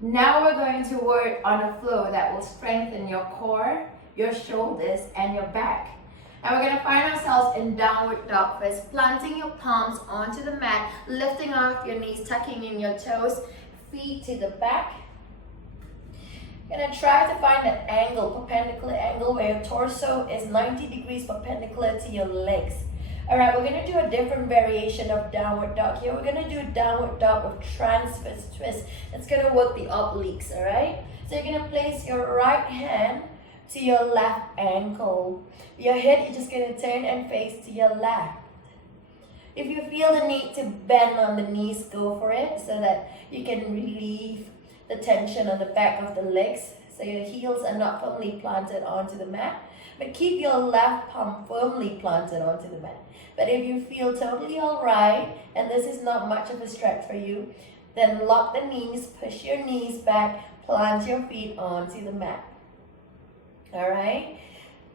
Now we're going to work on a flow that will strengthen your core, your shoulders, and your back. And we're going to find ourselves in downward dog first, planting your palms onto the mat, lifting off your knees, tucking in your toes, feet to the back. You're going to try to find an angle, perpendicular angle, where your torso is 90 degrees perpendicular to your legs. Alright, we're going to do a different variation of downward dog here. We're going to do downward dog with transverse twist. It's going to work the obliques, alright? So you're going to place your right hand to your left ankle. Your head, you're just going to turn and face to your left. If you feel the need to bend on the knees, go for it so that you can relieve the tension on the back of the legs so your heels are not firmly planted onto the mat. But keep your left palm firmly planted onto the mat. But if you feel totally alright and this is not much of a stretch for you, then lock the knees, push your knees back, plant your feet onto the mat. Alright?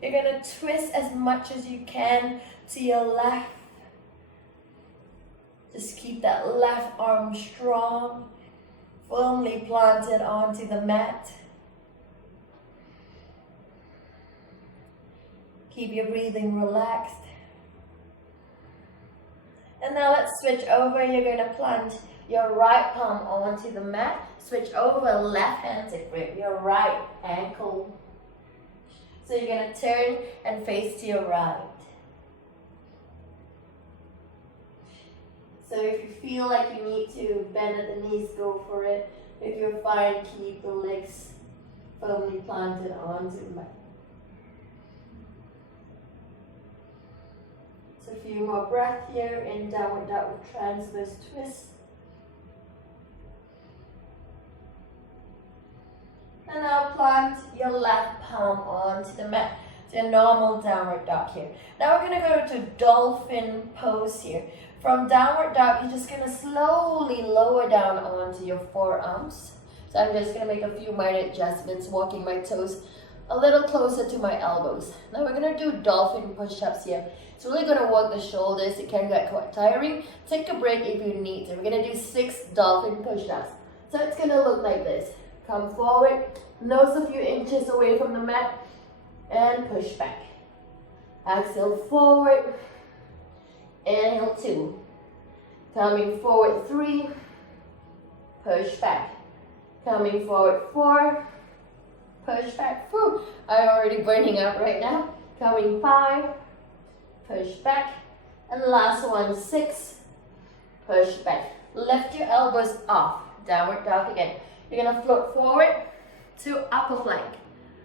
You're going to twist as much as you can to your left. Just keep that left arm strong, firmly planted onto the mat. Keep your breathing relaxed. And now let's switch over. You're going to plant your right palm onto the mat. Switch over, left hand to grip your right ankle. So you're going to turn and face to your right. So if you feel like you need to bend at the knees, go for it. If you're fine, keep the legs firmly planted onto the mat. So a few more breaths here in downward dog with transverse twist. And now plant your left palm onto the mat. So a normal downward dog here. Now we're going to go to dolphin pose here. From downward dog, you're just going to slowly lower down onto your forearms. So I'm just going to make a few minor adjustments, walking my toes a little closer to my elbows. Now we're going to do dolphin push-ups here. It's really going to work the shoulders. It can get quite tiring. Take a break if you need to. We're going to do 6 dolphin push-ups. So it's going to look like this. Come forward, nose a few inches away from the mat, and push back. Exhale forward. Inhale 2. Coming forward 3. Push back. Coming forward 4. Push back. Whew, I'm already burning up right now. Coming 5. Push back. And last one, 6. Push back. Lift your elbows off. Downward dog again. You're going to float forward to upper plank.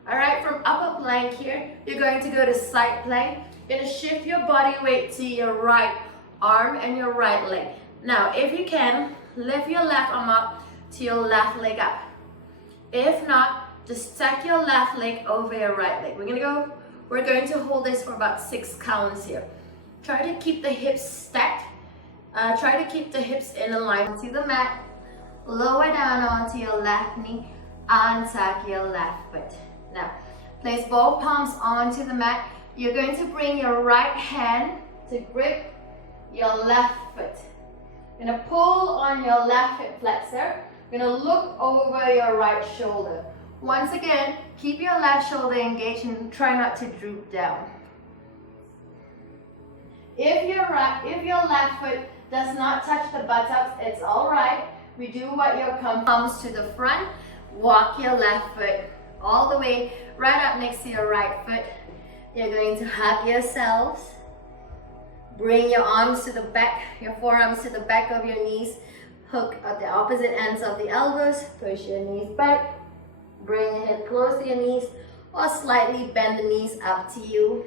Alright, from upper plank here, you're going to go to side plank. You're going to shift your body weight to your right arm and your right leg. Now, if you can, lift your left arm up to your left leg up. If not, just stack your left leg over your right leg. We're going to hold this for about 6 counts here. Try to keep the hips stacked. Try to keep the hips in line to the mat. Lower down onto your left knee and tuck your left foot. Now, place both palms onto the mat. You're going to bring your right hand to grip your left foot. You're going to pull on your left hip flexor. You're going to look over your right shoulder. Once again, keep your left shoulder engaged and try not to droop down. If your left foot does not touch the buttocks, it's all right. We do what your palms to the front. Walk your left foot all the way right up next to your right foot. You're going to hug yourselves. Bring your arms to the back, your forearms to the back of your knees. Hook at the opposite ends of the elbows. Push your knees back. Bring your head close to your knees or slightly bend the knees up to you.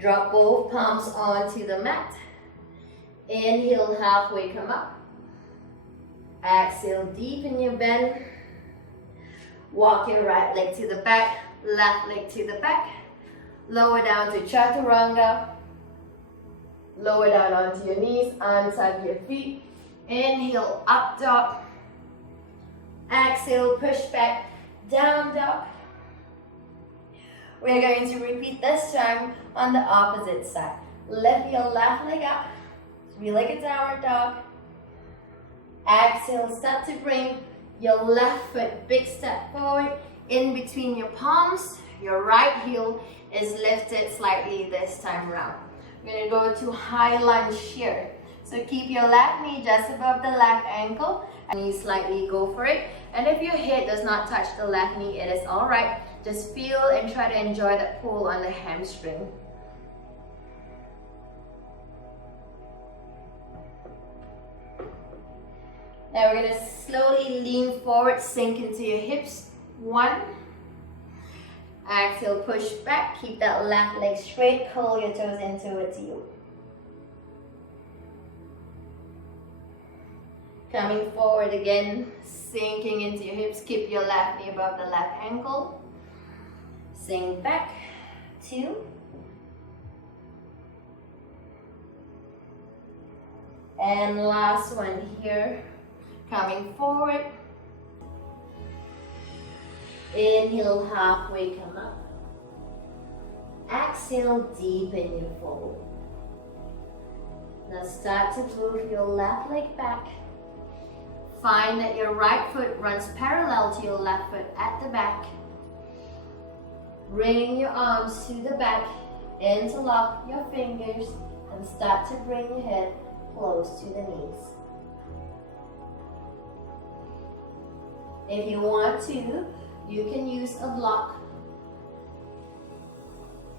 Drop both palms onto the mat. Inhale, halfway come up. Exhale, deepen your bend. Walk your right leg to the back, left leg to the back. Lower down to chaturanga. Lower down onto your knees, untug your feet. Inhale, up dog. Exhale, push back, down dog. We're going to repeat this time on the opposite side. Lift your left leg up, three-legged downward dog. Exhale, start to bring your left foot big step forward in between your palms. Your right heel is lifted slightly this time around. We're going to go to high lunge here. So keep your left knee just above the left ankle and you slightly go for it. And if your head does not touch the left knee, it is all right. Just feel and try to enjoy that pull on the hamstring. Now we're going to slowly lean forward, sink into your hips. 1. Exhale, push back. Keep that left leg straight. Curl your toes into it. You. Coming forward again, sinking into your hips. Keep your left knee above the left ankle. Sink back. 2. And last one here. Coming forward. Inhale, halfway come up. Exhale, deepen your fold. Now start to move your left leg back. Find that your right foot runs parallel to your left foot at the back. Bring your arms to the back, interlock your fingers, and start to bring your head close to the knees. If you want to, you can use a block.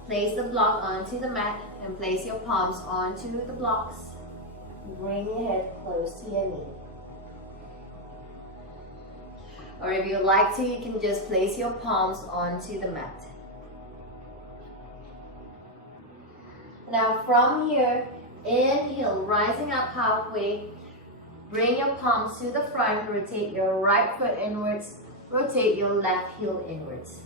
Place the block onto the mat and place your palms onto the blocks. Bring your head close to your knee. Or if you'd like to, you can just place your palms onto the mat. Now from here, inhale, rising up halfway. Bring your palms to the front, rotate your right foot inwards, rotate your left heel inwards.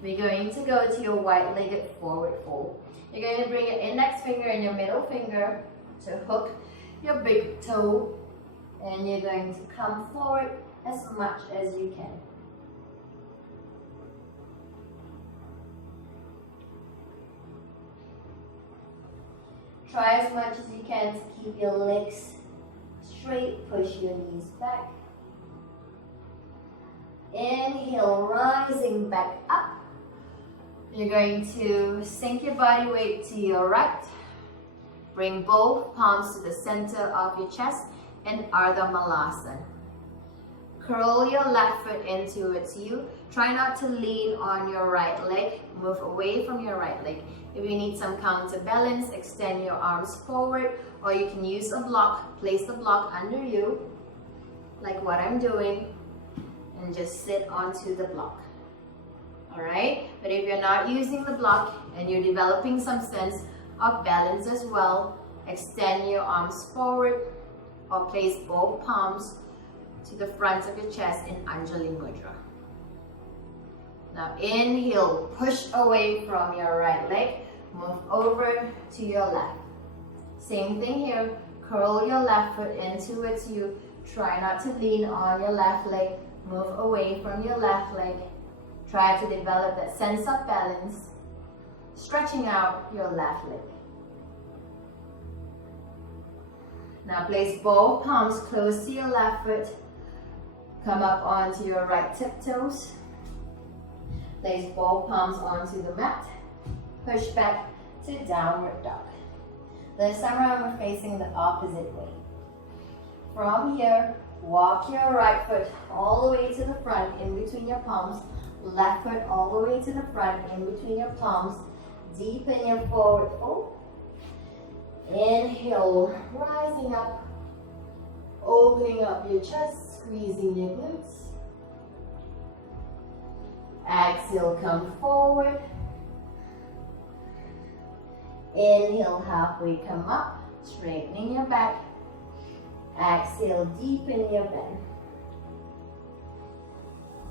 We're going to go to your wide-legged forward fold. You're going to bring your index finger and your middle finger to hook your big toe, and you're going to come forward as much as you can. Try as much as you can to keep your legs straight, push your knees back. Inhale, rising back up. You're going to sink your body weight to your right. Bring both palms to the center of your chest in Ardha Pincha. Curl your left foot into its U. Try not to lean on your right leg. Move away from your right leg. If you need some counterbalance, extend your arms forward, or you can use a block. Place the block under you, like what I'm doing, and just sit onto the block. Alright? But if you're not using the block and you're developing some sense of balance as well, extend your arms forward or place both palms to the front of your chest in Anjali Mudra. Now inhale, push away from your right leg, move over to your left. Same thing here, curl your left foot into its U. Try not to lean on your left leg, move away from your left leg. Try to develop that sense of balance, stretching out your left leg. Now place both palms close to your left foot. Come up onto your right tiptoes. Place both palms onto the mat. Push back to downward dog. This time around we're facing the opposite way. From here, walk your right foot all the way to the front in between your palms. Left foot all the way to the front in between your palms. Deepen your forward fold. Inhale, rising up. Opening up your chest, squeezing your glutes. Exhale, come forward. Inhale, halfway come up, straightening your back. Exhale, deepen your bend.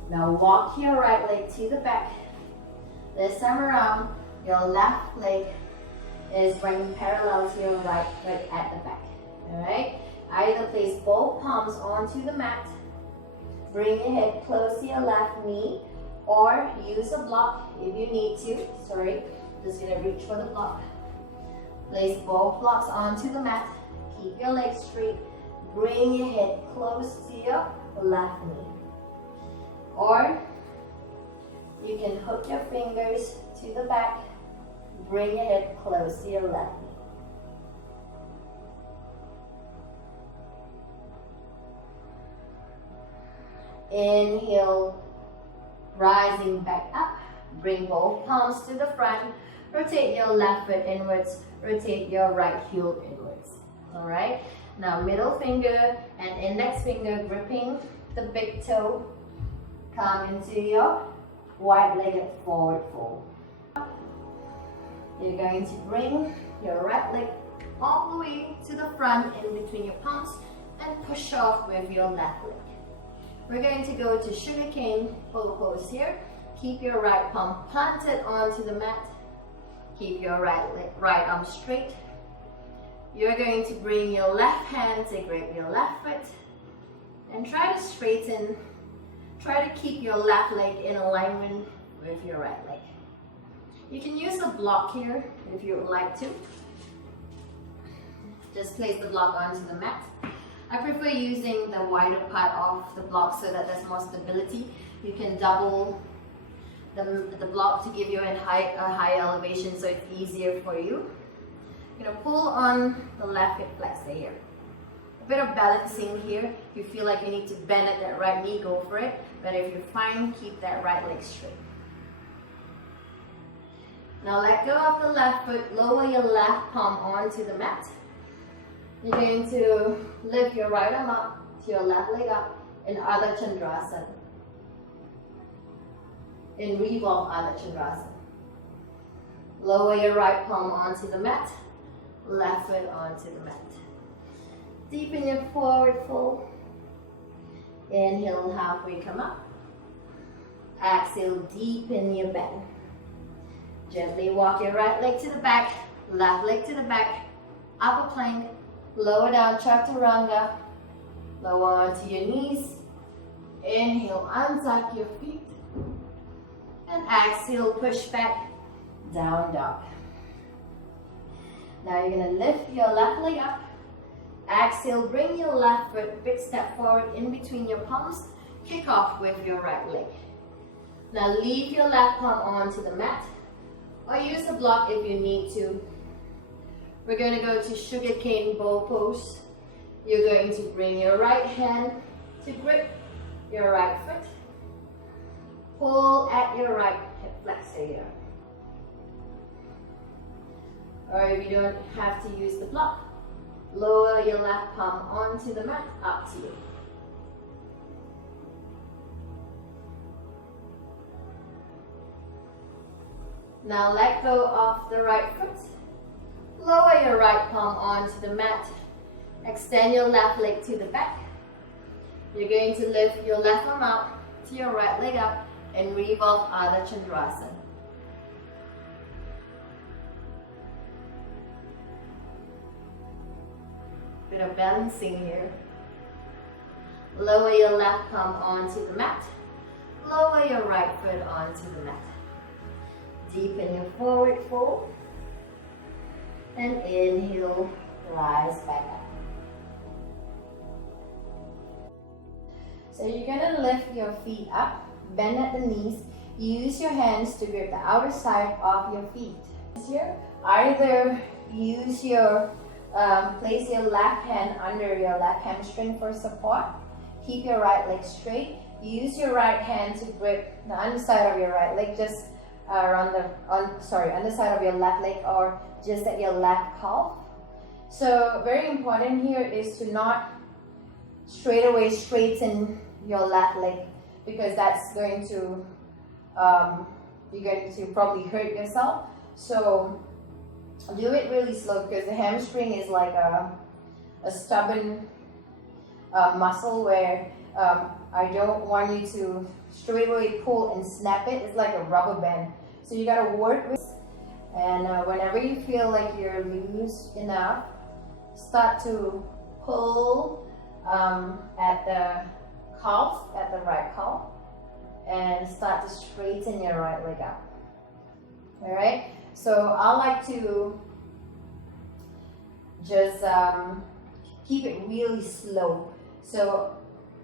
Now walk your right leg to the back. This time around, your left leg is running parallel to your right leg at the back. Alright? Either place both palms onto the mat, bring your head close to your left knee, or use a block if you need to. Sorry, just gonna reach for the block. Place both blocks onto the mat, keep your legs straight, bring your head close to your left knee. Or you can hook your fingers to the back, bring your head close to your left knee. Inhale, rising back up. Bring both palms to the front. Rotate your left foot inwards. Rotate your right heel inwards. Alright? Now middle finger and index finger gripping the big toe. Come into your wide-legged forward fold. You're going to bring your right leg all the way to the front in between your palms and push off with your left leg. We're going to go to sugarcane pose here. Keep your right palm planted onto the mat. Keep your right arm straight. You're going to bring your left hand to grip your left foot and try to straighten. Try to keep your left leg in alignment with your right leg. You can use a block here if you would like to. Just place the block onto the mat. I prefer using the wider part of the block so that there's more stability. You can double the block to give you a high elevation so it's easier for you. You're going to pull on the left hip flexor here. A bit of balancing here. If you feel like you need to bend at that right knee, go for it. But if you're fine, keep that right leg straight. Now let go of the left foot, lower your left palm onto the mat. You're going to lift your right arm up to your left leg up in Ardha Chandrasana. In revolve Ardha Chandrasana. Lower your right palm onto the mat, left foot onto the mat. Deepen your forward fold. Inhale, halfway come up. Exhale, deepen your bend. Gently walk your right leg to the back, left leg to the back, upper plank, lower down chaturanga, lower onto your knees. Inhale, untuck your feet. And exhale, push back, down dog. Now you're going to lift your left leg up. Exhale, bring your left foot, big step forward in between your palms. Kick off with your right leg. Now leave your left palm onto the mat. Or use a block if you need to. We're going to go to sugarcane bow pose. You're going to bring your right hand to grip your right foot. Pull at your right hip flexor here. Or if you don't have to use the block, lower your left palm onto the mat, up to you. Now let go of the right foot. Lower your right palm onto the mat. Extend your left leg to the back. You're going to lift your left arm out to your right leg up and revolve Ardha Chandrasana. Bit of balancing here. Lower your left palm onto the mat. Lower your right foot onto the mat. Deepen your forward fold. And inhale, rise back up. So you're going to lift your feet up, bend at the knees. Use your hands to grip the outer side of your feet. Here, either use your, place your left hand under your left hamstring for support. Keep your right leg straight. Use your right hand to grip the underside of your right leg, just underside of your left leg or just at your left calf. So very important here is to not straight away straighten your left leg, because that's going to you're going to probably hurt yourself. So do it really slow, because the hamstring is like a stubborn muscle where I don't want you to straight away pull and snap it. It's like a rubber band. So you gotta work with, and whenever you feel like you're loose enough, start to pull at the calf, at the right calf, and start to straighten your right leg out. All right. So I like to just keep it really slow. So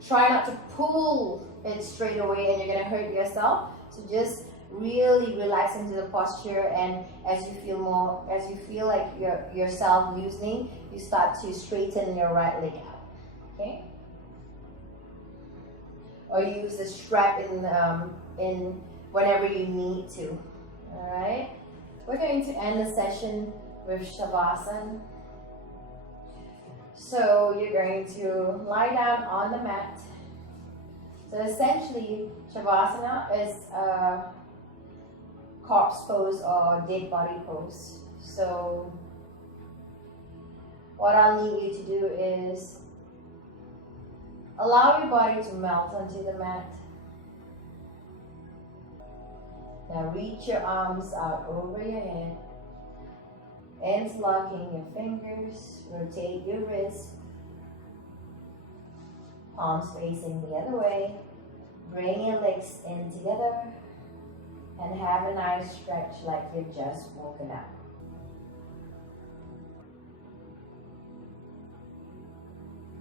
try not to pull it straight away and you're gonna hurt yourself. So just really relax into the posture, and as you feel like yourself loosening, you start to straighten your right leg out. Okay? Or use the strap in whenever you need to. Alright? We're going to end the session with Shavasana. So you're going to lie down on the mat. So essentially, Shavasana is a corpse pose or dead body pose. So what I'll need you to do is allow your body to melt onto the mat. Now reach your arms out over your head, interlocking your fingers, rotate your wrists, palms facing the other way. Bring your legs in together and have a nice stretch like you've just woken up.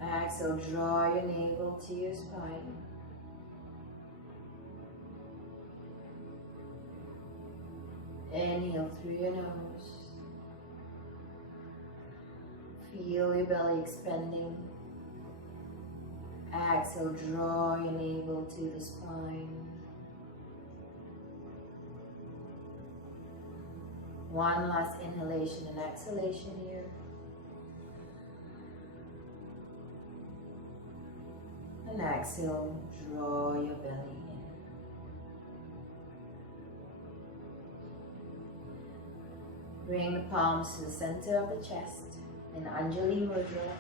Exhale, draw your navel to your spine. Inhale through your nose. Feel your belly expanding. Exhale, draw your navel to the spine. One last inhalation and exhalation here. And exhale, draw your belly in. Bring the palms to the center of the chest in Anjali Mudra.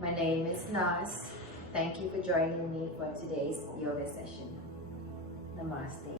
My name is Nas. Thank you for joining me for today's yoga session. Namaste.